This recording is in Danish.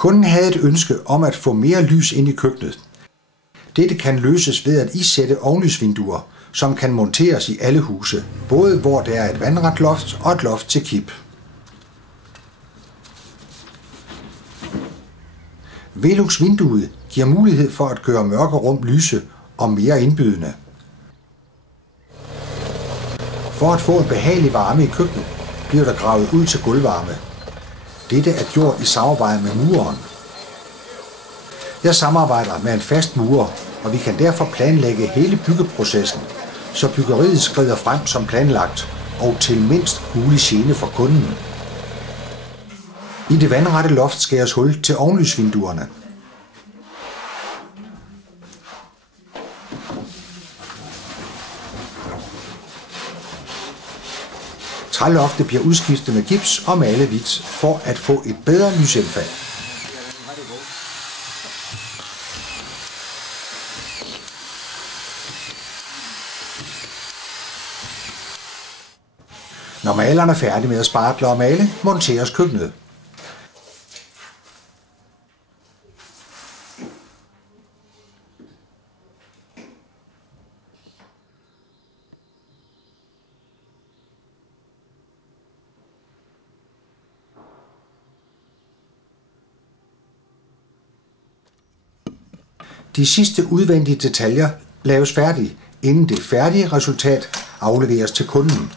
Kunden havde et ønske om at få mere lys ind i køkkenet. Dette kan løses ved at isætte ovenlysvinduer, som kan monteres i alle huse, både hvor der er et vandret loft og et loft til kip. Velux-vinduet giver mulighed for at gøre mørke rum lyse og mere indbydende. For at få en behagelig varme i køkkenet, bliver der gravet ud til gulvvarme. Dette er gjort i samarbejde med mureren. Jeg samarbejder med en fast murer, og vi kan derfor planlægge hele byggeprocessen, så byggeriet skrider frem som planlagt og til mindst mulig gene for kunden. I det vandrette loft skæres hul til ovenlysvinduerne. Træloftet bliver udskiftet med gips og malet hvidt for at få et bedre lysindfald. Når maleren er færdig med at spartle og male, monteres køkkenet. De sidste udvendige detaljer laves færdige, inden det færdige resultat afleveres til kunden.